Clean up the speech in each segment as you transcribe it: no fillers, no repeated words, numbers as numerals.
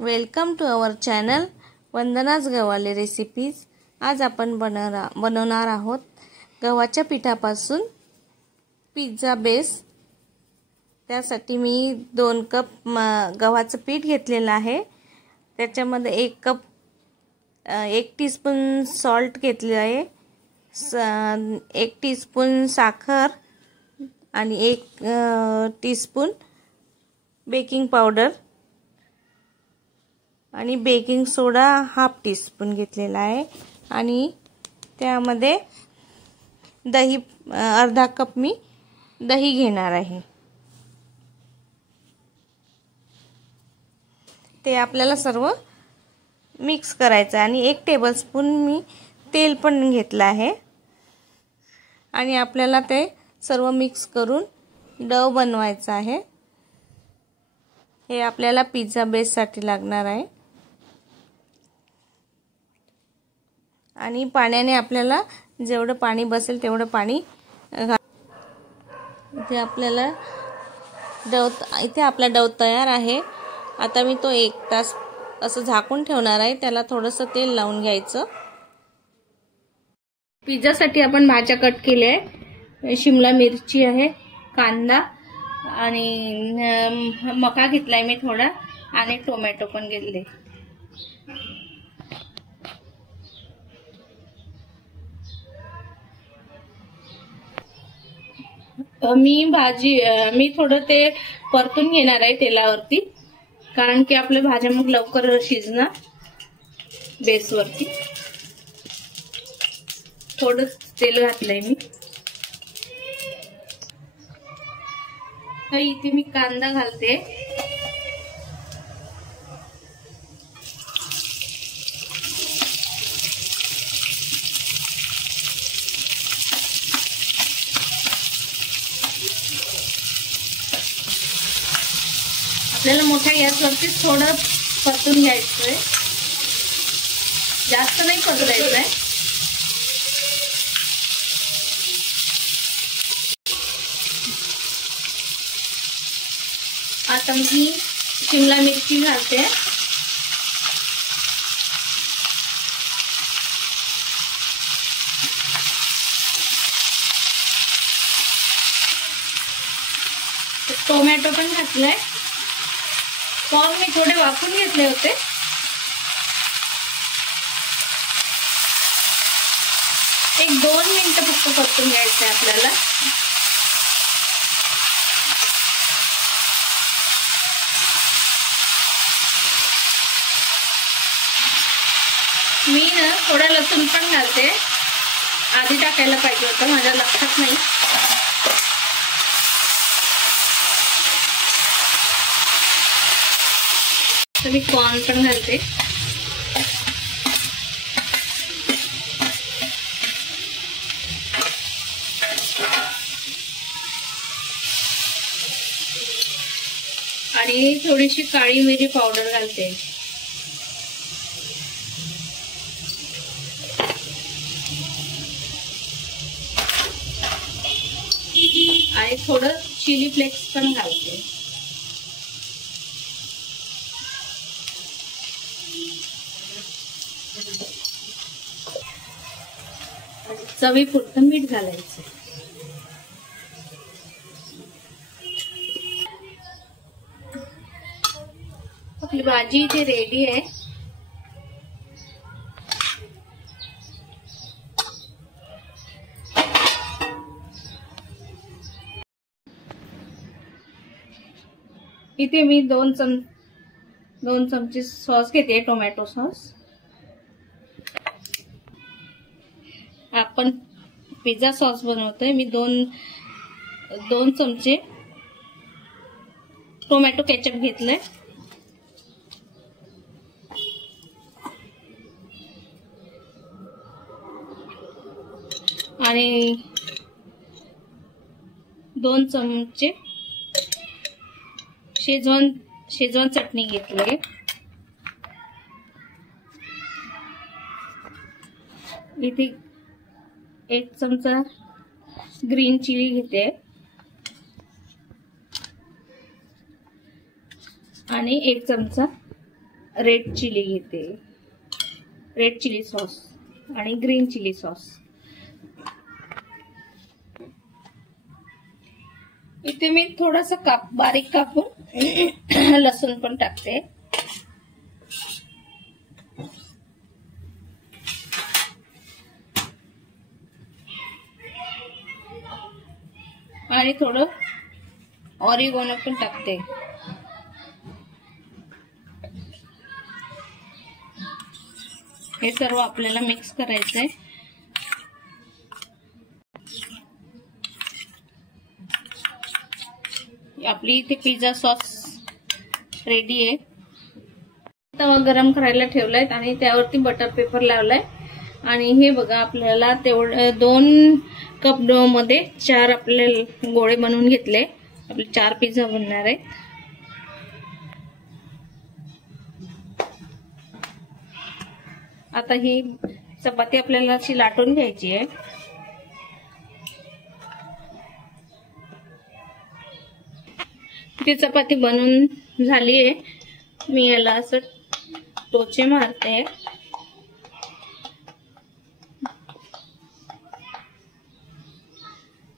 Welcome to our channel वंदनाज गव्हाले recipes. आज आपण बनवणार आहोत गव्हाच्या पिठापासून पिझ्झा बेस। त्यासाठी मी 2 कप गव्हाचं पीठ घेतलेलं आहे। त्याच्यामध्ये 1 टीस्पून सॉल्ट घेतले आहे, 1 टीस्पून साखर आणि 1 टीस्पून बेकिंग पावडर आणि बेकिंग सोडा हाफ टीस्पून घेतलेला आहे। आणि त्यामध्ये दही अर्धा कप मी दही घेणार आहे। ते आपल्याला सर्व मिक्स करायचं आहे आणि 1 टेबलस्पून मी तेल पण घेतलं आहे। आणि आपल्याला ते सर्व मिक्स करून डो बनवायचा आहे। हे आपल्याला पिझ्झा बेस साठी लागणार आहे। आणि पाण्याने आपल्याला जेवढं पाणी बसेल तेवढं पाणी इथे आपल्याला इथे आपला डो तयार आहे। आता मी तो 1 तास असं झाकून ठेवणार आहे। त्याला थोडंसं तेल लावून घ्यायचं। पिझ्झा साठी आपण भाज्या कट केल्या आहे। शिमला मिरची आहे, कांदा आणि मका घेतलाय मी थोडा आणि टोमॅटो पण घेतले। मी थोडं ते परतून घेणार आहे तेलावरती, कारण की आपल्या भाज्या मग लवकर शिजणार। बेसवरती थोडं तेल घातलंय मी। इथे मी कांदा घालते। आपल्याला मोठ्या गॅसवरती थोडं परतून घ्यायचंय, जास्त नाही परतायचंय। आता मी शिमला मिरची घालते। टोमॅटो पण घातलाय। कॉर्न मी थोडे वाफवून घेतले होते। एक 2 मिनिटं फक्त परतून घ्यायचं आहे आपल्याला। मी ना थोडा लसूण पण घालते, आधी टाकायला पाहिजे होतं, माझ्या लक्षात नाही। तर मी कॉर्न पण घालते। आणि थोडीशी काळी मिरी पावडर घालते। आणि थोडं चिली फ्लेक्स पण घालते। चवीपुरतं मीठ घालायचं। आपली भाजी इथे रेडी आहे। इथे मी 2 चमचे सॉस घेते, टोमॅटो सॉस। आपण पिझ्झा सॉस बनवतोय। मी 2 चमचे टोमॅटो केचप घेतलंय। आणि 2 चमचे शेजवान चटणी घेतली। इथे 1 चमचा ग्रीन चिली घेते आणि 1 चमचा रेड चिली घेते, रेड चिली सॉस आणि ग्रीन चिली सॉस। इथे मी थोडासा बारीक कापून लसूण पण टाकते। आणि थोडं ऑरिगॅनो पण टाकते। हे सर्व आपल्याला मिक्स करायचंय। आपली इथे पिझ्झा सॉस रेडी आहे। तवा गरम करायला ठेवलाय आणि त्यावरती बटर पेपर लावलाय। आणि हे बघा आपल्याला तेवढं 2 कप डो मध्ये 4 आपले गोळे बनवून घेतले। आपले 4 पिझ्झा बनणार आहेत। आता ही चपाती आपल्याला अशी लाटून घ्यायची आहे। ती चपाती बनवून झाली आहे। मी याला असं टोचे मारते।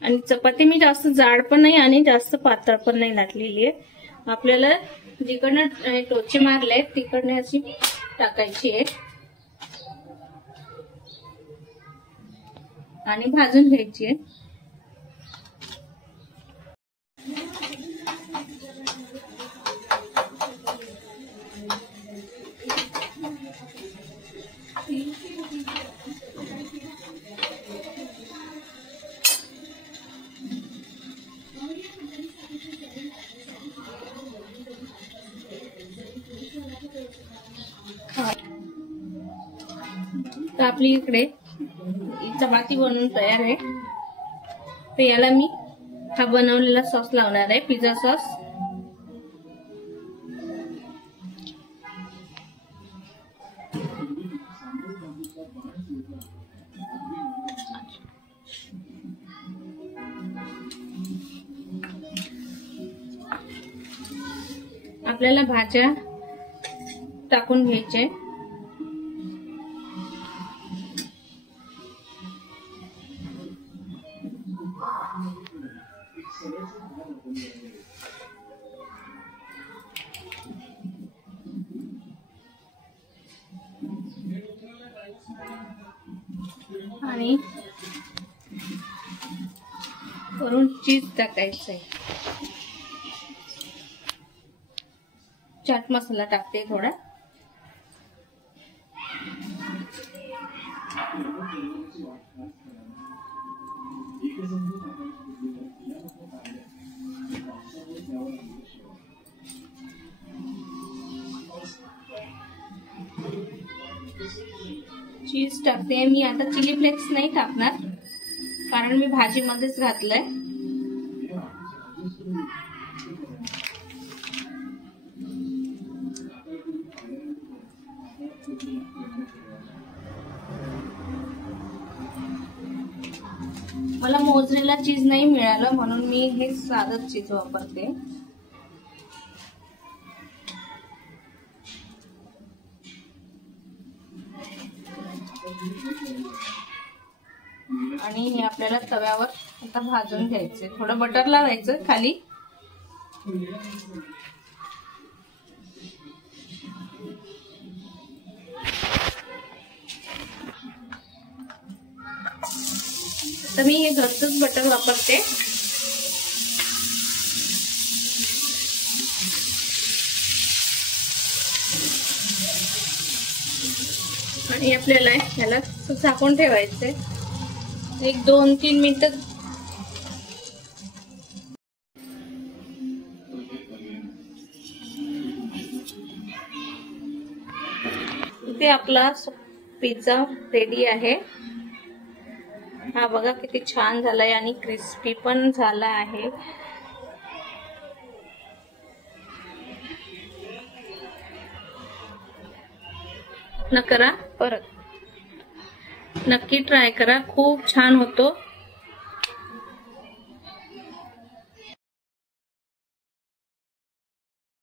आणि चपाती मी जास्त जाड पण नाही आणि जास्त पातळ पण नाही लाटलेली आहे। आपल्याला जिकडनं टोचे मारले तिकडनं अशी टाकायची आहे आणि भाजून घ्यायची आहे। तर आपली इकडे चपाती बनवून तयार आहे। तर याला मी हा बनवलेला सॉस लावणार आहे, पिझ्झा सॉस। आपल्याला भाज्या टाकून घ्यायचे। आणि वरून चीज टाकायचंय। चाट मसाला टाकते थोडा। चीज टाकते मी। आता चिली फ्लेक्स नाही टाकणार कारण मी भाजीमध्येच घातलंय। मला मोझरेला चीज नाही मिळालं म्हणून मी हे साधं चीज वापरते। आणि हे आपल्याला तव्यावर आता भाजून घ्यायचे। थोडं बटर लावायचं खाली। तर मी हे घरचंच बटर वापरते। आणि आपल्याला ह्याला झाकून ठेवायचंय 1-2-3 मिनिटं। इथे आपला पिझ्झा रेडी आहे। हा बघा किती छान झालाय आणि क्रिस्पी पण झाला आहे। करा परत, नक्की ट्राय करा, खूप छान होतो।